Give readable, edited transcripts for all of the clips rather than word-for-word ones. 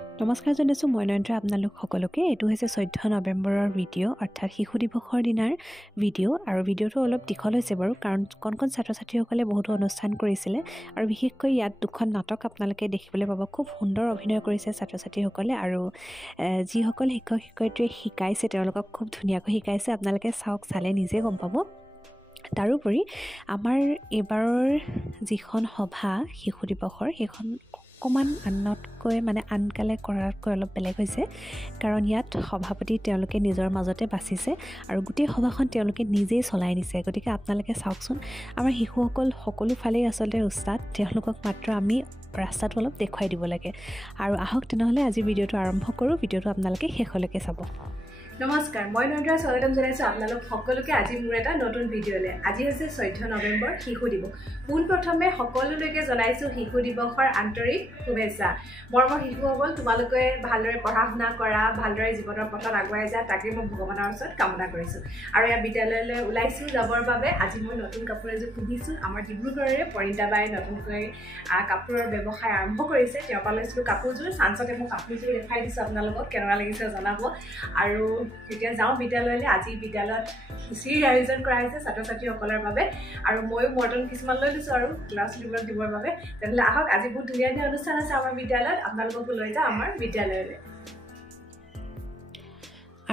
নমস্কাৰ জনাইছোঁ মই নয়নতা আপোনালোক সকলোকে। এইটো হৈছে 14 নৱেম্বৰৰ ভিডিঅ' অৰ্থাৎ শিশু দিৱসৰ দিনাৰ ভিডিঅ' আৰু ভিডিঅ'টো অলপ দীঘল হৈছে বাৰু, কাৰণ কণ ছাত্ৰ ছাত্ৰীসকলে বহুতো অনুষ্ঠান কৰিছিলে আৰু বিশেষকৈ ইয়াত দুখন নাটক আপোনালোকে দেখিবলৈ পাব। খুব সুন্দৰ অভিনয় কৰিছে ছাত্ৰ ছাত্ৰীসকলে আৰু যিসকল শিক্ষক শিক্ষয়িত্ৰীয়ে শিকাইছে তেওঁলোকক খুব ধুনীয়াকৈ শিকাইছে। আপোনালোকে চাওক, চালে নিজে গম পাব। তাৰোপৰি আমাৰ এইবাৰৰ যিখন সভা শিশু দিৱসৰ সেইখন অকণমান আনতকৈ আনকালে কৰাতকৈ অলপ বেলেগ হৈছে, কাৰণ ইয়াত সভাপতি তেওঁলোকে নিজৰ মাজতে বাচিছে আৰু গোটেই সভাখন তেওঁলোকে নিজেই চলাই নিছে। গতিকে আপোনালোকে চাওকচোন, আমাৰ শিশুসকল সকলো ফালেই আচলতে উস্তাদ, তেওঁলোকক মাত্ৰ আমি ৰাস্তাটো অলপ দেখুৱাই দিব লাগে। আৰু আহক তেনেহ'লে আজি ভিডিঅ'টো আৰম্ভ কৰোঁ। ভিডিঅ'টো আপোনালোকে শেষলৈকে চাব। নমস্কাৰ, মই নয়নতা স্বাগতম জনাইছোঁ আপোনালোক সকলোকে আজি মোৰ এটা নতুন ভিডিঅ'লৈ। আজি হৈছে 14 নৱেম্বৰ শিশু দিৱস। পোনপ্ৰথমে সকলোলৈকে জনাইছোঁ শিশু দিৱসৰ আন্তৰিক শুভেচ্ছা। মৰমৰ শিশুসকল, তোমালোকে ভালদৰে পঢ়া শুনা কৰা, ভালদৰে জীৱনৰ পথত আগুৱাই যা, তাকে মই ভগৱানৰ ওচৰত কামনা কৰিছোঁ। আৰু ইয়াৰ বিদ্যালয়লৈ ওলাইছোঁ যাবৰ বাবে আজি মই নতুন কাপোৰ এযোৰ পিন্ধিছোঁ। আমাৰ ডিব্ৰুগড়ৰে পৰিণীতাবাই নতুনকৈ কাপোৰৰ ব্যৱসায় আৰম্ভ কৰিছে। তেওঁৰ পৰা লৈছিলোঁ কাপোৰযোৰ। চাঞ্চতে মই কাপোৰযোৰ দেখাই দিছোঁ আপোনালোকক, কেনেকুৱা লাগিছে জনাব। আৰু এতিয়া যাওঁ বিদ্যালয়লৈ। আজি বিদ্যালয়ত খিচিৰিৰ আয়োজন কৰা হৈছে ছাত্ৰ ছাত্ৰীসকলৰ বাবে, আৰু ময়ো মৰ্টন কিছুমান লৈ লৈছোঁ আৰু ল'ৰা ছোৱালীবোৰক দিবৰ বাবে। তেনেহ'লে আহক, আজি বহুত ধুনীয়া ধুনীয়া অনুষ্ঠান আছে আমাৰ বিদ্যালয়ত, আপোনালোককো লৈ যাওঁ আমাৰ বিদ্যালয়লৈ।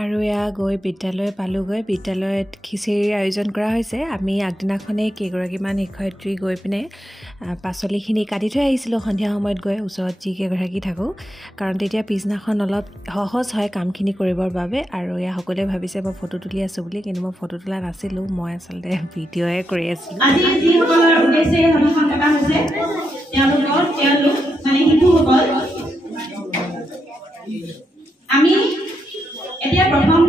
আৰু এয়া গৈ বিদ্যালয় পালোঁগৈ। বিদ্যালয়ত খিচিৰিৰ আয়োজন কৰা হৈছে। আমি আগদিনাখনেই কেইগৰাকীমান শিক্ষয়িত্ৰী গৈ পিনে পাচলিখিনি কাটি থৈ আহিছিলোঁ সন্ধিয়া সময়ত গৈ, ওচৰত যিকেইগৰাকী থাকোঁ, কাৰণ তেতিয়া পিছদিনাখন অলপ সহজ হয় কামখিনি কৰিবৰ বাবে। আৰু এয়া সকলোৱে ভাবিছে মই ফটো তুলি আছোঁ বুলি, কিন্তু মই ফটো তোলা নাছিলোঁ, মই আচলতে ভিডিঅ'হে কৰি আছিলোঁ। আমি এতিয়া প্ৰথম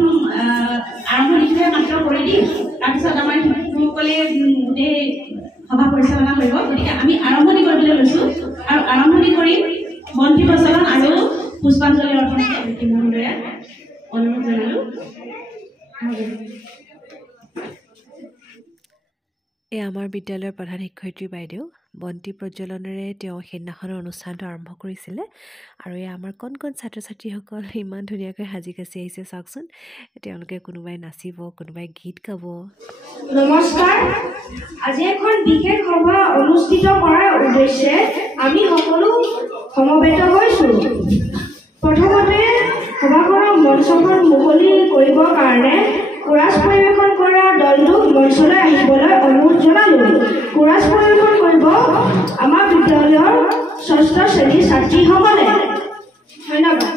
আৰম্ভণিটোৱে মাত্ৰ কৰি দিম, তাৰপিছত আমাৰ শিশুসকলে গোটেই সভা পৰিচালনা কৰিব। গতিকে আমি আৰম্ভণি কৰিবলৈ লৈছোঁ আৰু আৰম্ভণি কৰি বন্তি প্ৰচলন আৰু পুষ্পাঞ্জলি অৰ্পণে মহোদয়ে অনুৰোধ জনালোঁ। এই আমাৰ বিদ্যালয়ৰ প্ৰধান শিক্ষয়িত্ৰী বাইদেউ বন্তি প্ৰজ্বলনেৰে তেওঁ সেইদিনাখনৰ অনুষ্ঠানটো আৰম্ভ কৰিছিলে। আৰু এই আমাৰ কণ ছাত্ৰ ছাত্ৰীসকল ইমান ধুনীয়াকৈ সাজি কাচি আহিছে চাওকচোন। তেওঁলোকে কোনোবাই নাচিব, কোনোবাই গীত গাব। নমস্কাৰ, আজি এখন বিশেষ সভা অনুষ্ঠিত কৰাৰ উদ্দেশ্যে আমি সকলো সমবেত হৈছোঁ। প্ৰথমতে সভাখনৰ মঞ্চখন মুকলি কৰিবৰ কাৰণে কোৰাছ পৰিৱেশন কৰা দলটোক মঞ্চলৈ আহিবলৈ অনুৰোধ জনালোঁ। কোৰাছ পৰিৱেশন কৰিব আমাৰ বিদ্যালয়ৰ 6ষ্ঠ শ্ৰেণীৰ ছাত্ৰীসকলে। ধন্যবাদ।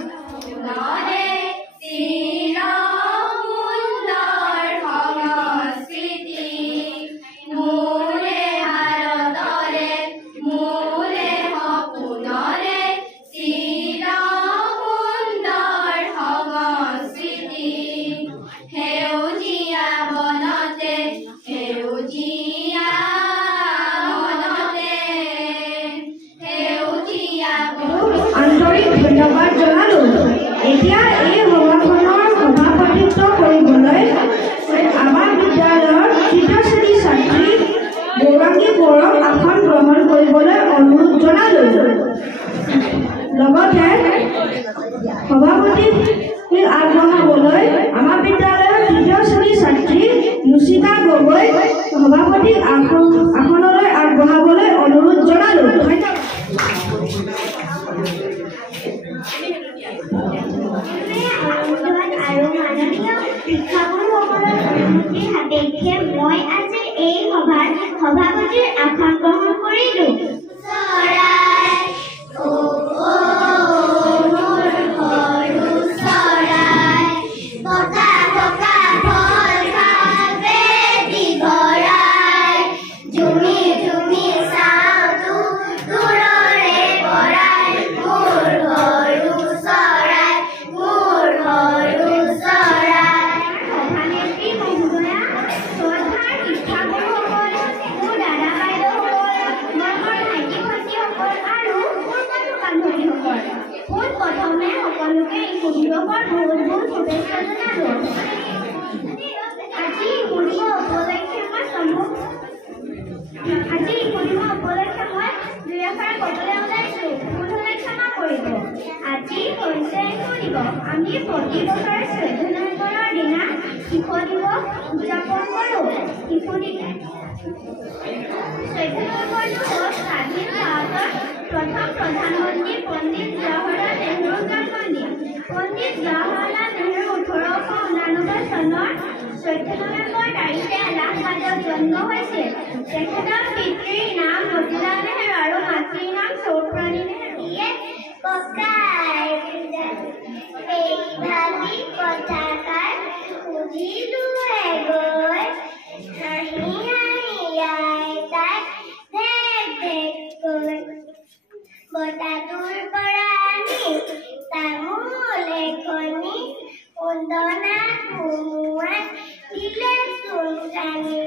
আন্তৰিক ধন্যবাদ জনালোঁ। এতিয়া এই সভাখনৰ সভাপতিত্ব কৰিবলৈ আমাৰ বিদ্যালয়ৰ 3য় শ্ৰেণীৰ ছাত্ৰী গৌৰাংগী বৰুৱাক আসন গ্ৰহণ কৰিবলৈ অনুৰোধ জনালোঁ। লগতে সভাপতিক আগবঢ়াবলৈ আমাৰ বিদ্যালয়ৰ 3য় শ্ৰেণীৰ ছাত্ৰী লুচিতা গগৈ সভাপতিক আসনলৈ আগবঢ়াবলৈ অনুৰোধ জনালোঁ। আৰু মাননীয় শিক্ষাগুৰুসকলৰ অনুমতিৰ সাপেক্ষে মই আজি এই সভাত সভাপতিৰ আসন গ্ৰহণ কৰিলোঁ। আজি দিৱস আমি প্ৰতি বছৰে 14 নৱেম্বৰৰ দিনা শিশু দিৱস উদযাপন কৰোঁ। শিশু দিৱস 14 নৱেম্বৰটো স্বাধীন ভাৰতৰ প্ৰথম প্ৰধানমন্ত্ৰী পণ্ডিত জৱাহৰলাল নেহৰুৰ জন্মদিন। পণ্ডিত জৱাহৰলাল নেহৰু 1889 চনৰ 14 নৱেম্বৰ তাৰিখে এলাহাবাদত জন্ম হৈছিল। তেখেতৰ পিতৃৰ নাম মতিলাল নেহৰু আৰু মাতৃৰ নাম চৌধুৰাণী নেহৰু। বতাটোৰ পৰা আনি তামোল এখনি উন্দনা সোমোৱাই দিলে চোন টানি।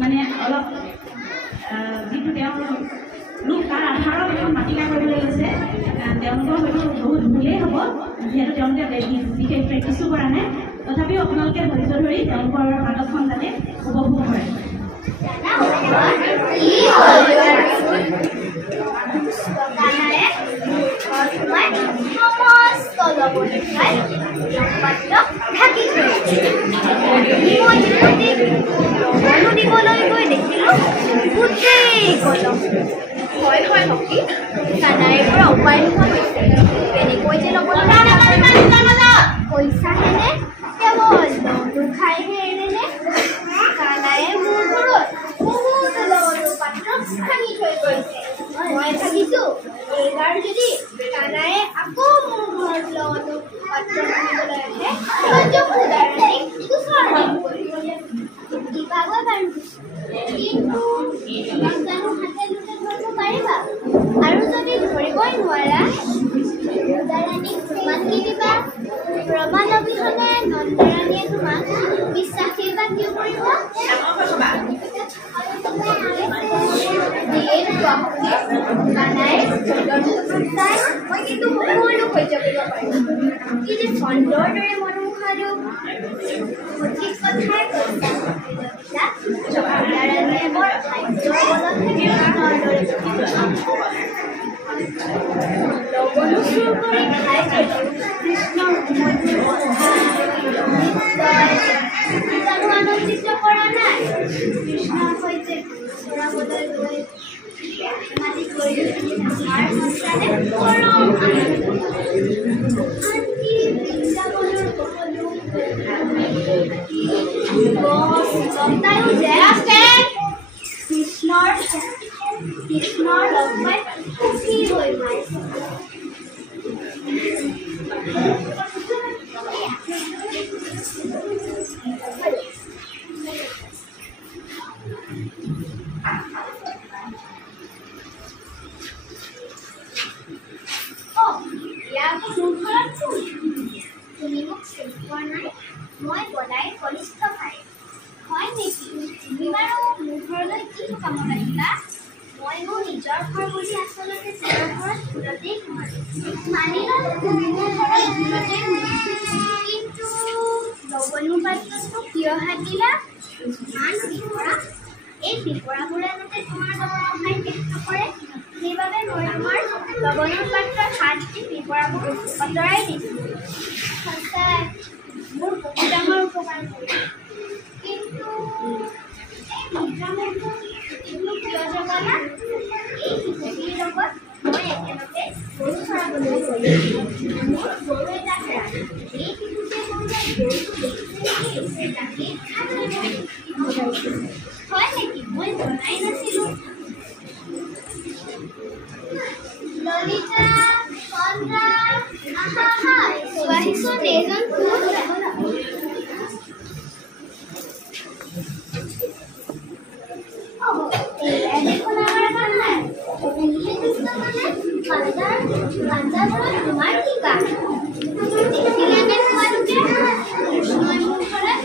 মানে অলপ যিটো তেওঁৰ লোক তাৰ আধাৰত এখন মাতিকা কৰিবলৈ লৈছে। তেওঁলোকৰ হয়তো বহুত ভুলেই হ'ব, যিহেতু তেওঁলোকে বিশেষ প্ৰেক্টিছো কৰা নাই। তথাপিও আপোনালোকে ধৈৰ্য ধৰি তেওঁলোকৰ নাটকখন যাতে উপভোগ কৰে। দিবলৈ গৈ দেখিলোঁ গোটেই কলম। হয় হয় হকী কানাইৰ পৰা উপায় নোহোৱা হৈছে। কেনেকৈ যে ল'বলৈ পইচাহেনে কেৱল লওঁটো খাইহে এনেনে। কানায়ে মোৰ ঘৰত বহুত লওঁটো পাত্ৰ ভাঙি থৈ গৈছে। মই ভাবিছোঁ এইবাৰ যদি কানায়ে আকৌ মোৰ ঘৰত লওঁটো পাত্ৰ ভাঙিবলৈ আহে কিন্তু জানো হাতে লোটে ধৰিব পাৰিবা? আৰু যদি ধৰিবই নোৱাৰা নন্দাৰাণীক মাতি দিবা। প্ৰমাণ অবিহনে নন্দাৰাণীয়ে তোমাক বিশ্বাসেই বা কিয় কৰিব? মই কিন্তু সকলো সহ্য কৰিব পাৰিম। কি যে চন্দ্ৰৰ দৰে মনোমোহা ৰূপ, সঠিক কথাই কৈছা। নন্দাৰাণীয়ে বৰ ভাগ্যৰ বলতহে কৃষ্ণৰ দৰে লৱণো চুৰ কৰি খাই কৃষ্ণৰ জানো আনন্দিত কৰা নাই? কৃষ্ণৰ সৈতে চৰাবলৈ গৈ মাতি কৰি আমাৰ সন্তানে পৰম আনন্দ। আনকি বৃন্দাবনৰ সকলো গছ লতায়ো যে আছে কৃষ্ণৰ লগ পাই সুখী হৈ পাইছে। তুমি মোক চিনি পোৱা নাই? মই বলাই কনিষ্ঠ ভাই হয় নেকি? তুমি বাৰু কি কামত আহিলা মই মোৰ নিজৰ ঘৰ বুলি আচলতে তোমাৰ ঘৰত ভুলতেই মানি লওঁ তুমি মোৰ ঘৰত ভুলতেই কিন্তু লবণু পাত্ৰটো কিয় হাত দিলা ইমান বিপৰা এই বিপৰাবোৰে যাতে তোমাৰ লগত সহায় শেষ নকৰে সেইবাবে মই তোমাৰ লবণুৰ পাত্ৰৰ হাত দি বিপৰাবোৰ আঁতৰাই দিছোঁ সঁচাই মোৰ বহুত ডাঙৰ উপকাৰ কৰিছে কিন্তু এই মিত্ৰামূৰ্খক তুমি কিয় জগালা এই শিশুটিৰ লগত মই একেলগে গৰু চৰাবলৈ গৈছিলোঁ মোৰ গৰু এটা হেৰালে এই শিশুটিয়ে কোনোবাই গৰুটো দেখিছে তাকে হয় নেকি মই জনাই নাছিলোঁ ললিতা চন্দ্ৰা আহা হাই চোৱাহিচোন এইজন কোন দেখোন আমাৰ কান্দাৰ তোমাৰ কি কাম দেখিলেনে তোমালোকে কৃষ্ণই মোৰ ঘৰত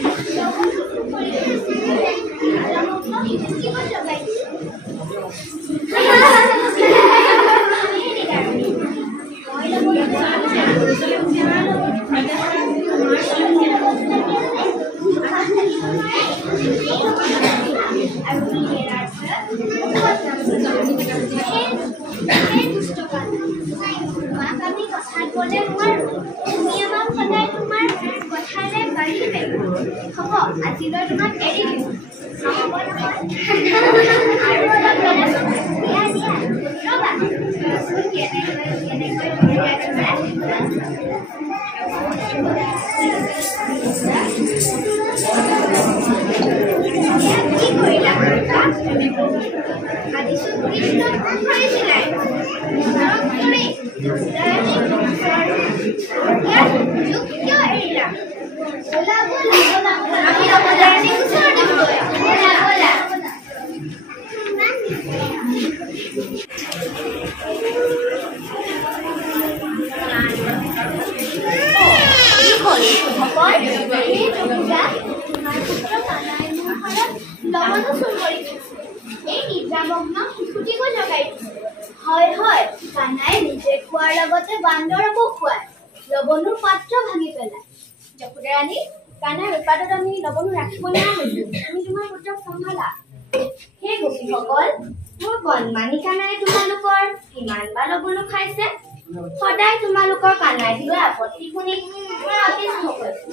আজিলৈ তোমাক এৰি দিম নহ'ব নহয় আৰু অলপ দিয়া ৰ'বা কেনেকৈ কি কৰিলা আজিচোন কৃষ্ণক কৰিছিলাই কিয় এৰিলা ব'লা ব'লা আমি ৰজাৰাণী ওচৰতে গৈ ব'লা ব'লা হয় হয় কানাই নিজে খোৱাৰ লগতে বান্দৰকো খুৱায় লবণুৰ পাত্ৰ ভাঙি পেলায় যশোদাৰাণী কানাই উৎপাদত আমি লবণু ৰাখিব নোৱাৰা হৈছো তুমি তোমাৰ পুত্ৰক চম্ভালা সেই গোপীসকল মোৰ বনমানি কানাই তোমালোকৰ কিমান বা লবণু খাইছে সদায় তোমালোকৰ কানাই লৈ আপত্তি শুনি মই অতিষ্ঠ হৈছো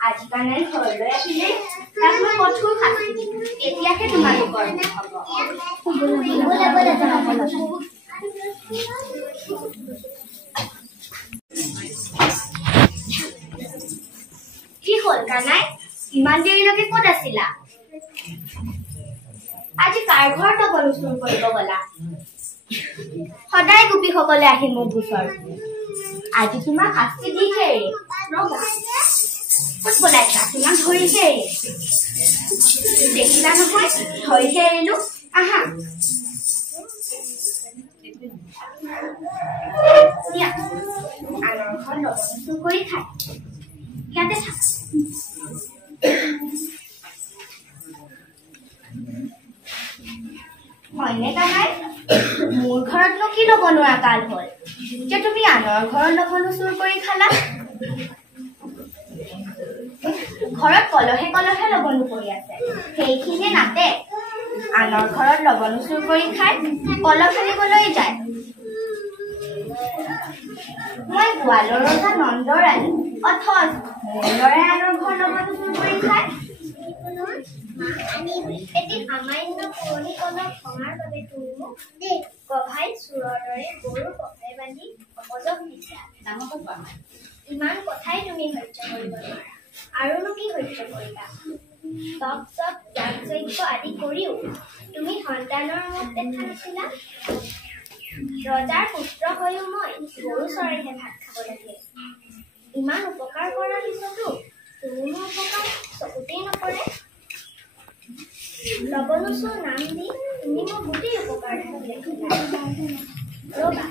আজি কানাই ঘৰলৈ আহিলে তাক মই কঠোৰ শাস্তি দিম তেতিয়াহে তোমালোকৰ হ'ব কি হ'ল কানাই ইমান দেৰিলৈকে ক'ত আছিলা আজি কাৰ ঘৰত লবণু চুৰ কৰিব গলা সদায় গোপীসকলে আহি মোক গোচৰ আজি তোমাক শাস্তি দিহে ৰ'বা ক'ত বলাইছা তোমাক ধৰিহে দেখিলা নহয় ধৰিহে এৰিলো আহা আনৰ ঘৰত লবণু চুৰ কৰি খায় ইয়াতে থাকা হয়নে কানাই মোৰ ঘৰতনো কি লবণুৰ আকাল হ'ল যে তুমি আনৰ ঘৰত লবণু চুৰ কৰি খালা ঘৰত কলহে কলহে লবণু পৰি আছে সেইখিনিয়ে নাতে আনৰ ঘৰত লবণু চুৰ কৰি খাই কলহ খানিবলৈ যায় মই গোৱালৰ ৰজা নন্দৰাণী অথচ মোৰ ল'ৰাই আনৰ ঘৰ লবণু চুৰ কৰি খায় এটি সামান্য পুৰণি কলহ ভঙাৰ বাবে তুমি মোক গভাই চোৰৰ দৰে গৰুৰ পঘাৰে বান্ধি অপজক দিছা ইমান কথাই তুমি সহ্য কৰিব নোৱাৰা আৰুনো কি সহ্য কৰিবা তপ তপ যাগ যজ্ঞ আদি কৰিও তুমি সন্তানৰ মুখ দেখা নাছিলা ৰজাৰ পুত্ৰ হৈও মই গৰু চৰাইহে ভাত খাব লাগে ইমান উপকাৰ কৰাৰ পিছতো তুমি মোৰ উপকাৰ চকুতেই নপৰে লবণু চোৰ নাম দি তুমি মোক গোটেই উপকাৰ দেখিলা ৰ'বা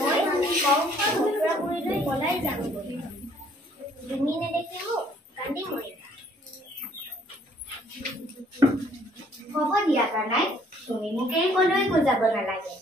মই কংসৰ মথুৰাপুৰীলৈ পলাই যাম তুমি নেদেখি মোক কান্দি মৰিবা হ'ব দিয়া কানাই তুমি মোকে কলৈ বুজাব নালাগে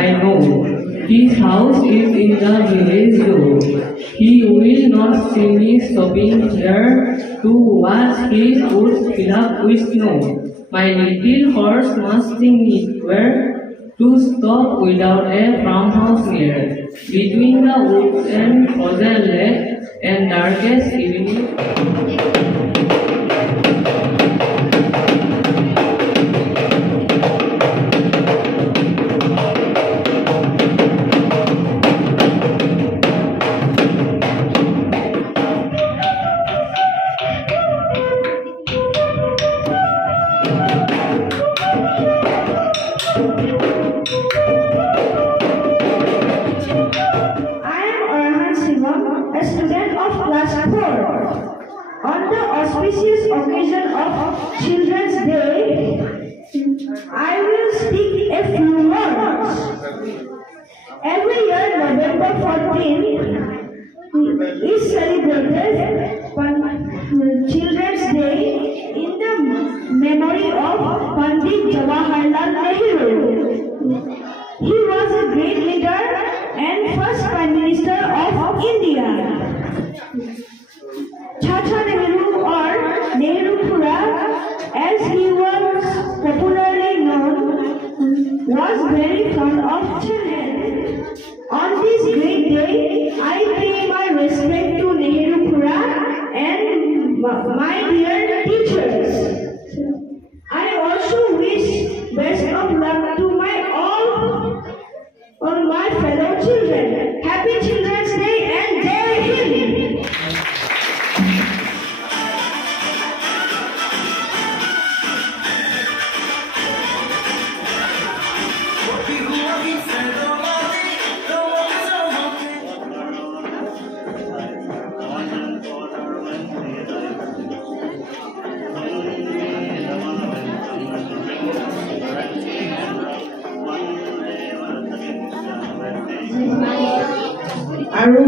I know his house is in the village though. He will not see me stopping here to watch his woods fill up with snow. My little horse must think it where to stop without a farmhouse near. Between the woods and frozen lake and darkest evening. A student of class 4. On the auspicious occasion of Children's Day, I will speak a few words. Every year, November 14th is celebrated Children's Day in the memory of Pandit Jawaharlal Nehru. He was a great leader and first Prime Minister of India. Chacha Nehru or Nehru Khura, as he was popularly known, was very fond of children. On this great day, I pay my respect to Nehru Khura and my dear teachers. I also wish best of luck to all my fellow children. Happy Children's Day and Jai Hind! আৰু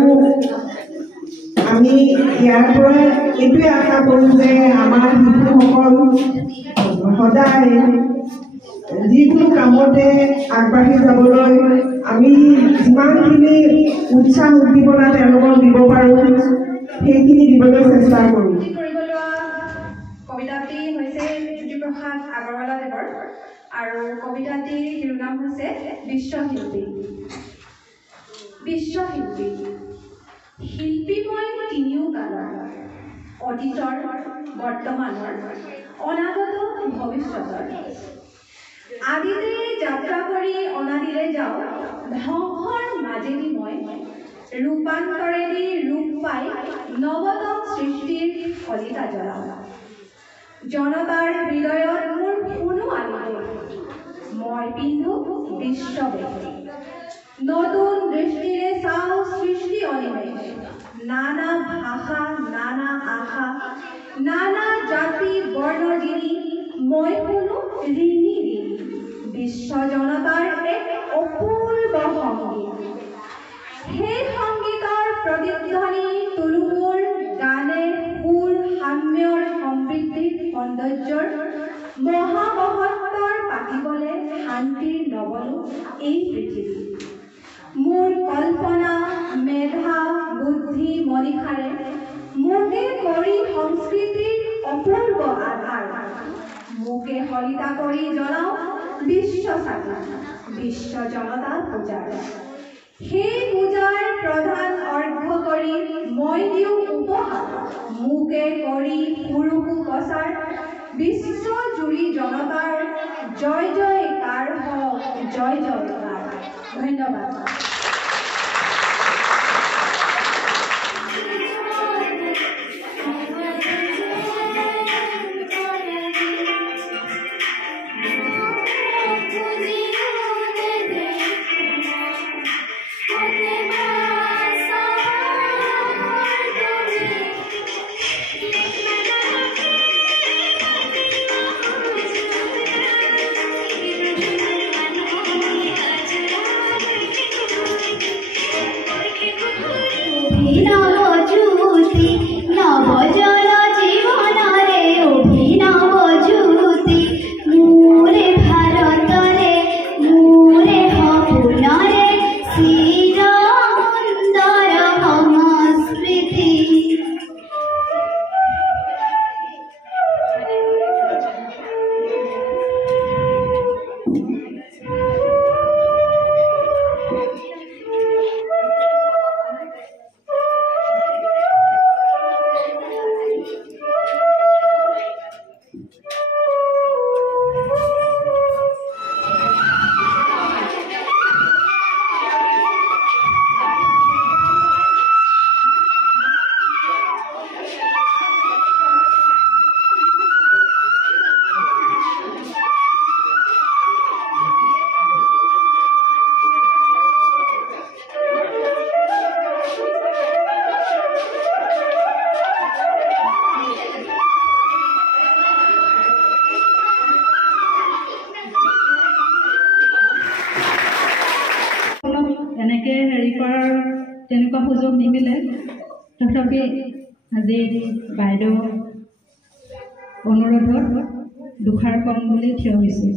আমি ইয়াৰ পৰা এইটোৱে আশা কৰোঁ যে আমাৰ শিশুসকল সদায় যিকোনো কামতে আগবাঢ়ি যাবলৈ আমি যিমানখিনি উৎসাহ উদ্দীপনা তেওঁলোকক দিব পাৰোঁ সেইখিনি দিবলৈ চেষ্টা কৰোঁ। কবিতাটি হৈছে জ্যোতিপ্ৰসাদ আগৰৱালাদেৱৰ আৰু কবিতাটিৰ শিৰোনাম হৈছে বিশ্বশিল্পী। বিশ্বশিল্পী শিল্পী মই তিনিও কালৰ, অতীতৰ, বৰ্তমানৰ, অনাগত ভৱিষ্যতৰ। আদিতে যাত্ৰা কৰি অনাদিলে যাওঁ, ধ্বংসৰ মাজেদি মই ৰূপান্তৰেদি ৰূপ পাই নৱতম সৃষ্টিৰ কলিতা জ্বলাওঁ। জনতাৰ হৃদয়ত মোৰ কোনো আনিলে মই পিন্ধো বিশ্বব্যাপী। নতুন দৃষ্টিৰে চাওঁ সৃষ্টি অনিমেষ, নানা ভাষা, নানা আশা, নানা জাতি বৰ্ণগিৰি মই শুনো ঋণী ঋণী। বিশ্ব জনতাৰ এক অপূৰ্ব সংগীত, সেই সংগীতৰ প্ৰতিধ্বনি তুলো মোৰ গানে সুৰ সাম্যৰ সমৃদ্ধিৰ সৌন্দৰ্যৰ মহামহত্বৰ পাতিবলে শান্তিৰ নবলো এই পৃথিৱী। মোৰ কল্পনা মেধা বুদ্ধি মনিষাৰে মোকে কৰি সংস্কৃতিৰ অপূৰ্ব আধাৰ, মোকে সলিতা কৰি জনাওঁ বিশ্ব চাকি, বিশ্ব জনতা পূজাৰ। সেই পূজাৰ প্ৰধান মই দিওঁ উপহাৰ মোকে কৰি পুৰুষো প্ৰচাৰ বিশ্বজুৰি জনতাৰ জয় জয়কাৰ হওক জয় জয়কাৰ ধন্যবাদ এনেকৈ হেৰি কৰাৰ তেনেকুৱা সুযোগ নিমিলে তথাপি আজি বাইদেউ অনুৰোধত দুষাৰ কম বুলি থিয় হৈছোঁ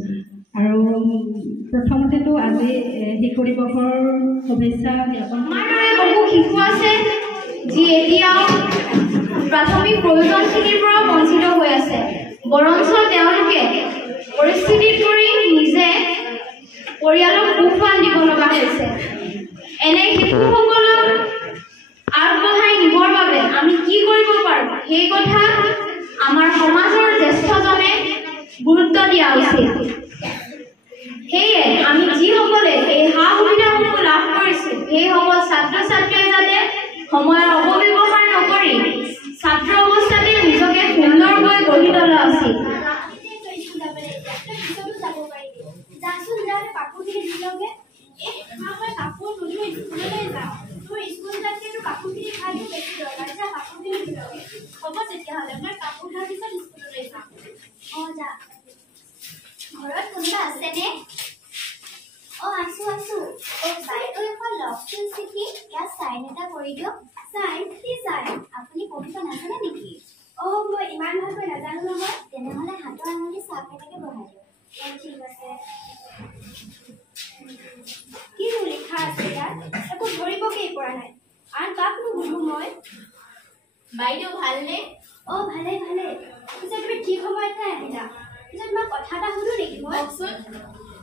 আৰু প্ৰথমতেতো আজি শিশু দিৱসৰ শুভেচ্ছা জ্ঞাপন বহু শিশু আছে যি এতিয়া প্ৰাথমিক প্ৰয়োজনখিনিৰ পৰা বঞ্চিত হৈ আছে বৰঞ্চ তেওঁলোকে পৰিস্থিতিত পৰি নিজে পৰিয়ালক পোহপাল দিব লগা হৈছে এনে শিশুসকলক আগবঢ়াই নিবৰ বাবে আমি কি কৰিব পাৰোঁ সেই কথা আমাৰ সমাজৰ জ্যেষ্ঠজনে গুৰুত্ব দিয়া উচিত সেয়ে আমি যিসকলে এই সা সুবিধাসমূহ লাভ কৰিছোঁ সেইসকল ছাত্ৰ ছাত্ৰীয়ে যাতে সময়ৰ অপব্যৱহাৰ নকৰি ছাত্ৰ অৱস্থাতে নিজকে সুন্দৰকৈ গঢ়ি তোলা উচিত ঘৰত কোনোবা আছেনে আছো বাইদেউ এখন লক্ষণ শিকি ইয়াত চাইন এটা কৰি দিয়ক চাইন কি চাইন আপুনি পঢ়িব নাজানে নেকি মই ইমান ভালকৈ নাজানো নহয় তেনেহ'লে হাতৰ আঙুলি চাপ এটাকে বহাই দিয়ক ঠিক আছে কিনো লিখা আছে ইয়াত একো ধৰিবগৈ পৰা নাই আন কাকনো সুধো মই বাইদেউ ভালনে ভালে পিছে তুমি ঠিক সময়তে আহিলা পিছে তোমাক কথা এটা সুধো নেকি মই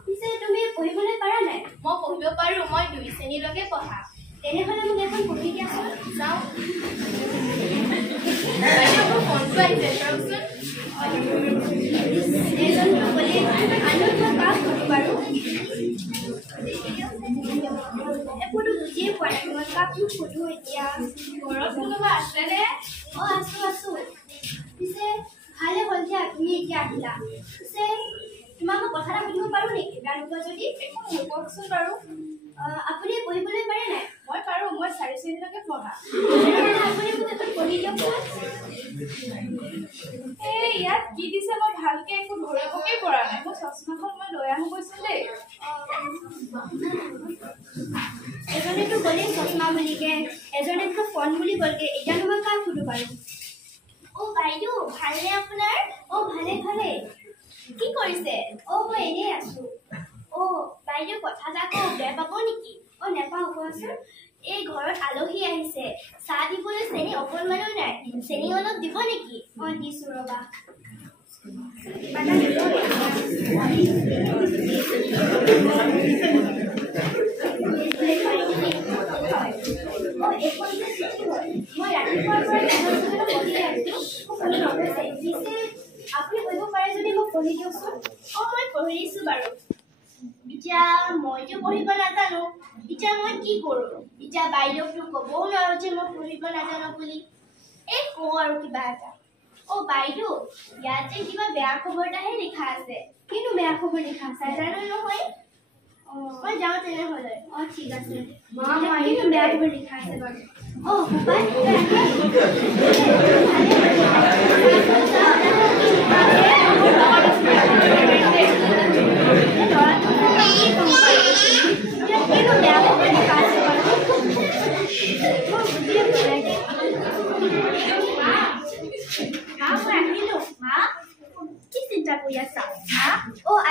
পিছে তুমি পঢ়িবলৈ পাৰা নাই মই পঢ়িব পাৰোঁ মই 2 শ্ৰেণীলৈকে পঢ়া তেনেহ'লে মোক এখন পঢ়ি দিয়াচোন যাওঁ ফোনটো আহিছে চাওকচোন এজনটো গ'লে আনো মই কাক সুধো বাৰু একোতো বুজিয়ে পোৱা নাই মই কাকনো সুধো এতিয়া ঘৰত কোনোবা আছেনে আছো পিছে ভালে হ'ল দিয়া তুমি এতিয়া আহিলা পিছে তোমাক মই কথা এটা সুধিব পাৰোঁ নেকি বেয়া নোপোৱা যদি কওকচোন বাৰু আপুনি পঢ়িবলৈ পাৰে নাই মই পাৰোঁ মই 4 শ্ৰেণীলৈকে পঢ়া আপুনি মোক এখন পঢ়ি দিয়কচোন ইয়াত কি দিছে মই ভালকৈ একো ধৰিবগৈ পৰা নাই মই চশমাখন মই লৈ আহোঁ কৈছোঁ দেই এজনেতো গ'লেই চশমা বুলিকে এজনেতো ফোন বুলি গ'লগৈ এতিয়া মই কাক সুধো বাৰু বাইদেউ ভালনে আপোনাৰ ভালে কি কৰিছে মই এনেই আছোঁ বাইদেউ কথা এটা কওঁ বেয়া পাব নেকি নেপাওঁ কোৱাচোন এই ঘৰত আলহী আহিছে চাহ দিবলৈ চেনি অকণমানো নাই চেনি অলপ দিব নেকি দিছোঁ ৰ'বা মই ৰাতিপুৱা ৰাতিপুৱাৰ পৰা পঢ়ি আছো কোনো নকৈছে পিছে আপুনি কৰিব পাৰে যদি মোক পঢ়ি দিয়কচোন মই পঢ়ি দিছোঁ বাৰু এতিয়া মইতো পঢ়িব নাজানো এতিয়া মই কি কৰোঁ এতিয়া বাইদেউকতো ক'বও নোৱাৰোঁ যে মই পঢ়িব নাজানো বুলি কওঁ আৰু কিবা এটা বাইদেউ ইয়াতে কিবা বেয়া খবৰ এটাহে লিখা আছে কিনো বেয়া খবৰ লিখা আছে জানো নহয় মই যাওঁ তেনেহ'লে ঠিক আছে কিনো বেয়া খবৰ লিখা আছে বাৰু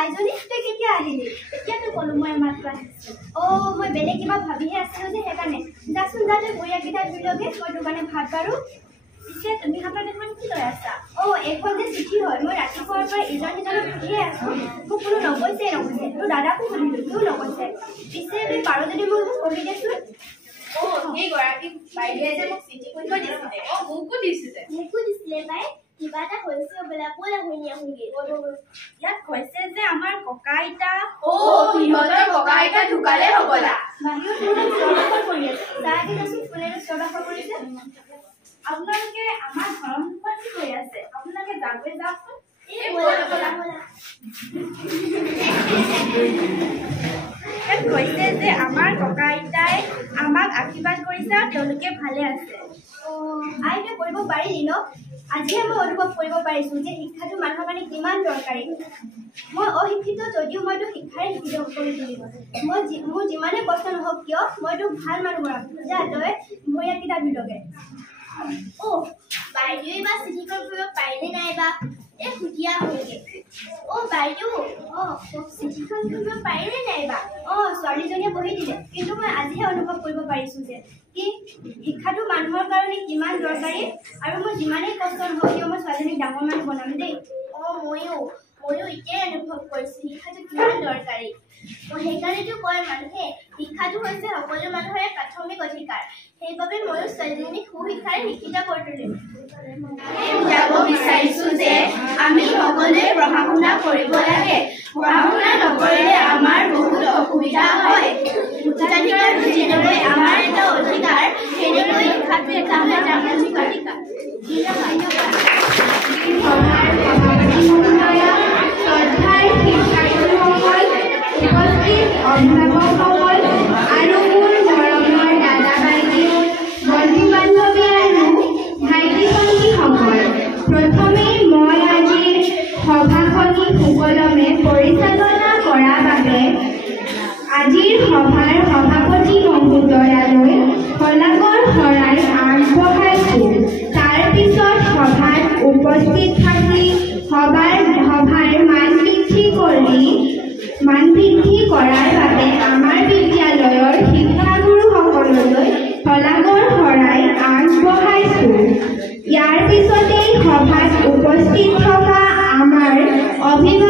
আইজনী তই কেতিয়া আহিলি এতিয়াতো ক'লো মই মাত্ৰ আহিছোঁ মই বেলেগ কিবা ভাবিহে আছিলোঁ যে সেইকাৰণে যাচোন যা তই বঢ়িয়াকেইটা ধুইলগে মই দোকানে ভাত বাৰু পিছে তুমি হাতত এখন কি লৈ আছা এইখন যে চিঠি হয় মই ৰাতিপুৱাৰ পৰা ইজন সিজনক সুধিয়ে আছোঁ মোক কোনো নকৈছে তোৰ দাদাকো সুধিলোঁ তোৰ নকৈছে পিছে তুমি পাৰ যদি মোক পঢ়ি দেচোন সেইগৰাকী বাইদেৱে যে মোক চিঠি পঢ়িব দিছিলে মোকো দিছিলে পাই কিবা এটা হৈছে বোলে ব'লা শুনি আহোঁগৈ ইয়াত কৈছে যে আমাৰ ককা আইতা সিহঁতৰ ককা আইতা ঢুকালে হ'বলা বাহিৰত কৰি আছে তাকে দেচোন কোনেনো চৰবাসৰ কৰিছে আপোনালোকে আমাৰ ঘৰৰ মুখত কি কৰি আছে আপোনালোকে যাগৈ যাওকচোন কৈছে যে আমাৰ ককা আইতাই আমাক আশীৰ্বাদ কৰিছে আৰু তেওঁলোকে ভালে আছে আইতা কৰিব পাৰিলি ন আজিহে মই অনুভৱ কৰিব পাৰিছোঁ যে শিক্ষাটো মানুহৰ কাৰণে কিমান দৰকাৰী মই অশিক্ষিত যদিও মইতো শিক্ষাৰে শিক্ষিত কৰি তুলিব মোৰ যিমানে কষ্ট নহওক কিয় মইতো ভাল মানুহ বনাম যা তই ভৰিয়াকেইটা ধুলগে বাইদেৱে বা চিঠিখন কৰিব পাৰিলে নাইবা সুধিয়া হ'লগে বাইদেউ চিঠিখন কৰিব পাৰিলে নাইবা ছোৱালীজনীয়ে পঢ়ি দিলে কিন্তু মই আজিহে অনুভৱ কৰিব পাৰিছোঁ যে কি শিক্ষাটো মানুহৰ কাৰণে কিমান দৰকাৰী আৰু মই যিমানেই কষ্ট নহওক কিয় মই ছোৱালীজনীক ডাঙৰ মানুহ বনাম দেই ময়ো এতিয়াই অনুভৱ কৰিছোঁ শিক্ষাটো কিমান দৰকাৰী সেইকাৰণেতো কয় মানুহে শিক্ষাটো হৈছে সকলো মানুহৰে প্ৰাথমিক অধিকাৰ সেইবাবে ময়ো ছোৱালীজনীক সুশিক্ষাৰে শিক্ষিত কৰি তুলিম বুজাব বিচাৰিছোঁ যে আমি সকলোৱে পঢ়া শুনা কৰিব লাগে পঢ়া শুনা নকৰিলে আমাৰ বহুত অসুবিধা হয় ভোটাধিকাৰটো যেনেকৈ আমাৰ এটা অধিকাৰ সেনেকৈ শিক্ষাটো এটা সামাজিক অধিকাৰ অভিভাৱকসকল আৰু মোৰ মৰমৰ দাদা বাইদেউ বন্ধু বান্ধৱী আৰু ভাইটি ভণ্টিসকল প্ৰথমেই মই আজিৰ সভাখনি সুকলমে পৰিচালনা কৰাৰ বাবে আজিৰ সভাৰ সভাপতি মহোদয়ালৈ শলাগৰ শৰাই আগবঢ়াইছোঁ তাৰ পিছত সভাত উপস্থিত থাকি সভাৰ মান বৃদ্ধি কৰাৰ বাবে আমাৰ বিদ্যালয়ৰ শিক্ষাগুৰুসকললৈ শলাগৰ শৰাই আগবঢ়াইছোঁ ইয়াৰ পিছতেই সভাত উপস্থিত থকা আমাৰ অভিভাৱক